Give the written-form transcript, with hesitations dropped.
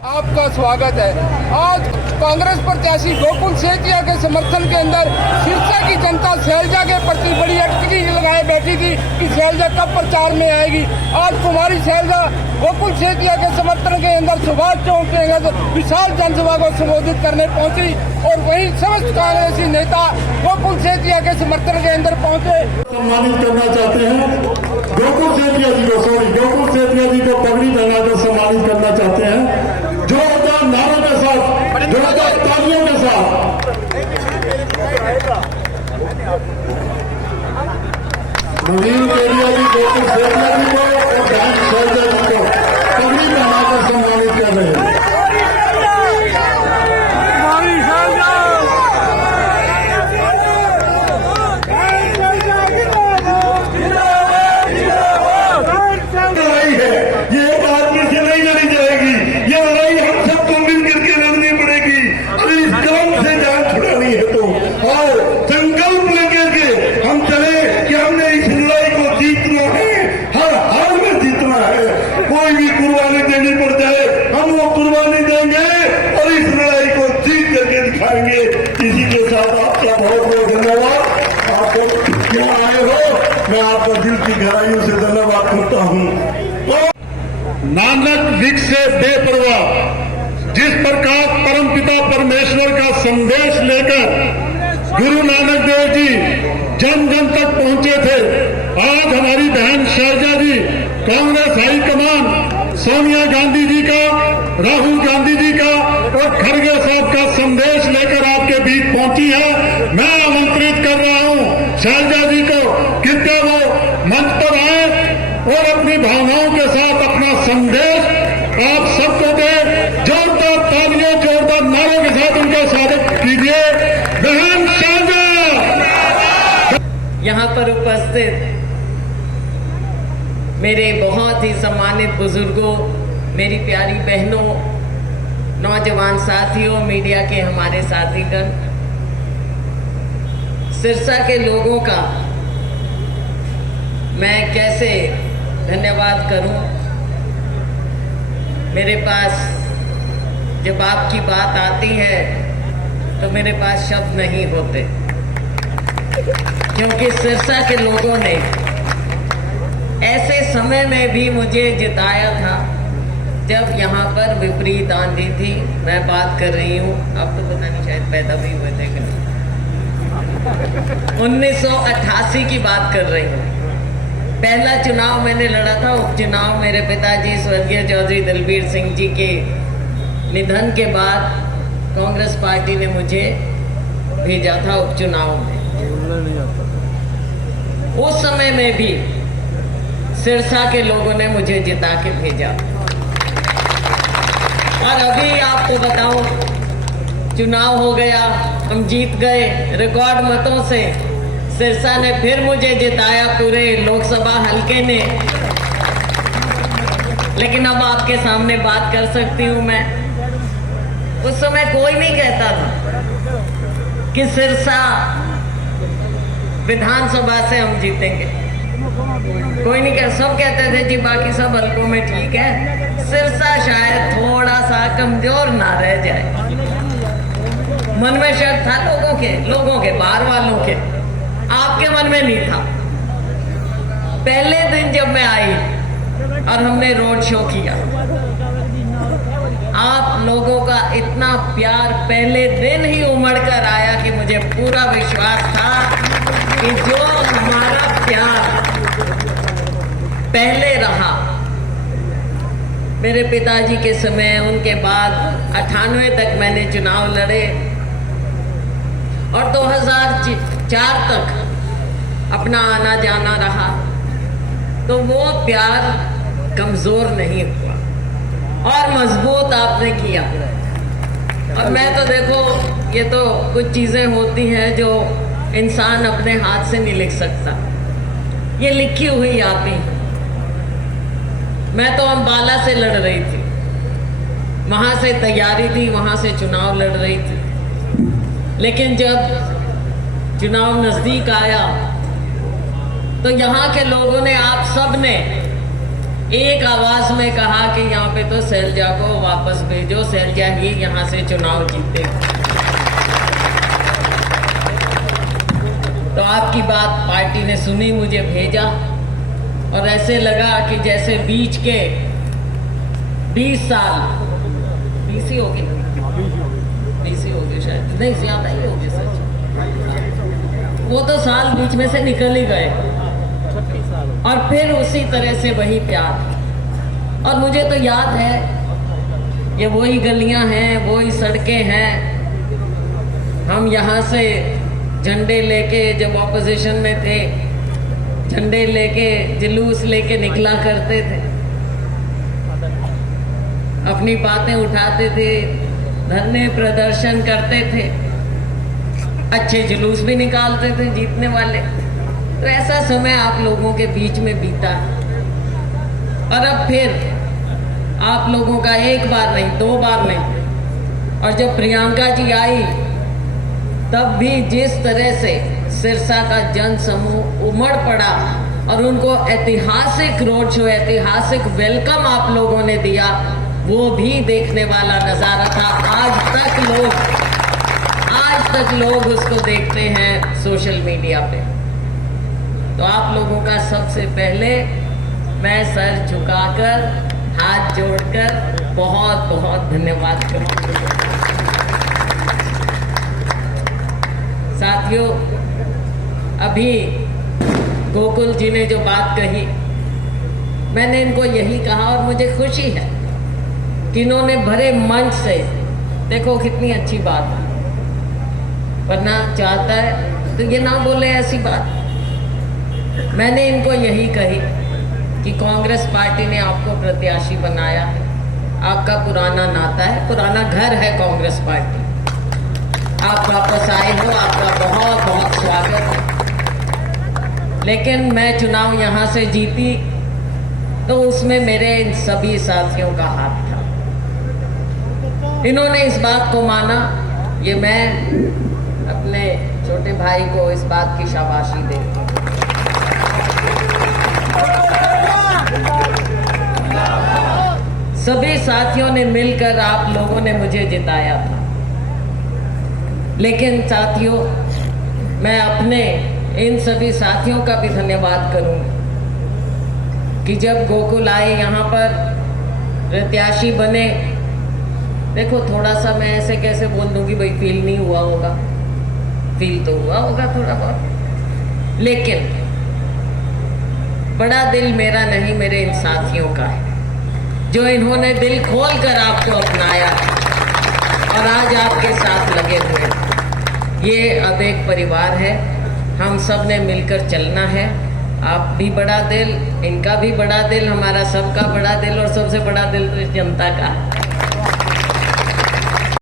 आपका स्वागत है। आज कांग्रेस प्रत्याशी गोकुल सेतिया के समर्थन के अंदर सिरसा की जनता शैलजा के प्रति बड़ी अटकी लगाए बैठी थी कि शैलजा कब प्रचार में आएगी। आज कुमारी शैलजा गोकुल सेतिया के समर्थन के अंदर सुभाष चौक के अंदर विशाल जनसभा को संबोधित करने पहुंची और वहीं समस्त कांग्रेसी नेता गोकुल सेतिया के समर्थन के अंदर पहुंचे। सम्मानित करना चाहते हैं गोकुल सेतिया जी को, गोकुल सेतिया जी को पगड़ी पहनाकर सम्मानित करना चाहते हैं। जोरदार नारों के साथ, जोरदार तालियों के साथ नवीन केरिया जी गोकुल सेतिया जी को और बहन शैलजा जी को पगड़ी पहनाकर सम्मानित कर रहे हैं। इसी के साथ आपका बहुत बहुत धन्यवाद। आपको क्यों आए हो, मैं आपका दिल की गहराइयों से धन्यवाद करता हूँ। नानक विक से बेपरवाह, जिस प्रकार परमपिता परमेश्वर का संदेश लेकर गुरु नानक देव जी जन जन तक पहुंचे थे, आज हमारी बहन शैलजा जी कांग्रेस हाईकमान सोनिया गांधी जी का, राहुल गांधी जी का और खड़गे साहब का संदेश लेकर आपके बीच पहुंची है। मैं आमंत्रित कर रहा हूं शैलजा जी को कृपया वो मंच पर आए और अपनी भावनाओं के साथ अपना संदेश आप सबको दे। जोरदार तालियों, जोरदार नारों के साथ उनका स्वागत कीजिए। बहन शैलजा। यहाँ पर उपस्थित मेरे बहुत ही सम्मानित बुजुर्गों, मेरी प्यारी बहनों, नौजवान साथियों, मीडिया के हमारे साथीगण, सिरसा के लोगों का मैं कैसे धन्यवाद करूं। मेरे पास जब आपकी बात आती है तो मेरे पास शब्द नहीं होते, क्योंकि सिरसा के लोगों ने ऐसे समय में भी मुझे जिताया था जब यहाँ पर विपरीत आंधी थी। मैं बात कर रही हूँ, अब तो पता नहीं शायद पैदा भी हुए थे कि नहीं, 1988 की बात कर रही हूँ। पहला चुनाव मैंने लड़ा था, उपचुनाव मेरे पिताजी स्वर्गीय चौधरी दलबीर सिंह जी के निधन के बाद कांग्रेस पार्टी ने मुझे भेजा था उपचुनाव में। उस समय में भी सिरसा के लोगों ने मुझे जिता के भेजा। और अभी आपको बताऊं, चुनाव हो गया, हम जीत गए रिकॉर्ड मतों से। सिरसा ने फिर मुझे जिताया पूरे लोकसभा हलके ने। लेकिन अब आपके सामने बात कर सकती हूं मैं। उस समय कोई नहीं कहता था कि सिरसा विधानसभा से हम जीतेंगे, कोई नहीं कहता। सब कहते थे जी बाकी सब हलकों में ठीक है, सिरसा शायद थोड़ा सा कमजोर ना रह जाए। मन में शक था लोगों के बाहर वालों के, आपके मन में नहीं था। पहले दिन जब मैं आई और हमने रोड शो किया, आप लोगों का इतना प्यार पहले दिन ही उमड़ कर आया कि मुझे पूरा विश्वास था कि जो हमारा प्यार पहले रहा मेरे पिताजी के समय, उनके बाद 98 तक मैंने चुनाव लड़े और 2004 तक अपना आना जाना रहा, तो वो प्यार कमजोर नहीं हुआ और मजबूत आपने किया। और मैं तो देखो, ये तो कुछ चीजें होती हैं जो इंसान अपने हाथ से नहीं लिख सकता, ये लिखी हुई आती है। मैं तो अम्बाला से लड़ रही थी, वहां से तैयारी थी, वहां से चुनाव लड़ रही थी। लेकिन जब चुनाव नजदीक आया तो यहाँ के लोगों ने, आप सब ने एक आवाज में कहा कि यहाँ पे तो शैलजा को वापस भेजो, शैलजा ही यहाँ से चुनाव जीते। तो आपकी बात पार्टी ने सुनी, मुझे भेजा और ऐसे लगा कि जैसे बीच के 20 साल 20 ही हो गए, 20 ही हो गए शायद, नहीं ज्यादा ही हो गए सच, वो तो साल बीच में से निकल ही गए और फिर उसी तरह से वही प्यार। और मुझे तो याद है ये वही गलियां हैं, वही सड़कें हैं। हम यहाँ से झंडे लेके जब ऑपोजिशन में थे, झंडे लेके जुलूस लेके निकला करते थे, अपनी बातें उठाते थे, धरने प्रदर्शन करते थे, अच्छे जुलूस भी निकालते थे जीतने वाले। तो ऐसा समय आप लोगों के बीच में बीता और अब फिर आप लोगों का एक बार नहीं, 2 बार नहीं, और जब प्रियंका जी आई तब भी जिस तरह से सिरसा का जन समूह उमड़ पड़ा और उनको ऐतिहासिक रोड शो, ऐतिहासिक वेलकम आप लोगों ने दिया, वो भी देखने वाला नजारा था। आज तक लोग उसको देखते हैं सोशल मीडिया पे। तो आप लोगों का सबसे पहले मैं सर झुकाकर, हाथ जोड़कर बहुत बहुत धन्यवाद करूंगा। साथियों, अभी गोकुल जी ने जो बात कही, मैंने इनको यही कहा और मुझे खुशी है कि इन्होंने भरे मंच से, देखो कितनी अच्छी बात है, वरना चाहता है तो ये ना बोले ऐसी बात। मैंने इनको यही कही कि कांग्रेस पार्टी ने आपको प्रत्याशी बनाया, आपका पुराना नाता है, पुराना घर है कांग्रेस पार्टी, आप वापस आए हो, आपका बहुत बहुत स्वागत है। लेकिन मैं चुनाव यहाँ से जीती तो उसमें मेरे इन सभी साथियों का हाथ था। इन्होंने इस बात को माना, ये मैं अपने छोटे भाई को इस बात की शाबाशी देती हूँ। सभी साथियों ने मिलकर आप लोगों ने मुझे जिताया था। लेकिन साथियों, मैं अपने इन सभी साथियों का भी धन्यवाद करूंगी कि जब गोकुल आए यहाँ पर प्रत्याशी बने, देखो थोड़ा सा मैं ऐसे कैसे बोल दूंगी भाई फील नहीं हुआ होगा, फील तो हुआ होगा थोड़ा बहुत, लेकिन बड़ा दिल मेरा नहीं, मेरे इन साथियों का है जो इन्होंने दिल खोल कर आपको अपनाया और आज आपके साथ लगे हुए हैं। ये अब एक परिवार है, हम सब ने मिलकर चलना है। आप भी बड़ा दिल, इनका भी बड़ा दिल, हमारा सबका बड़ा दिल और सबसे बड़ा दिल तो इस जनता का।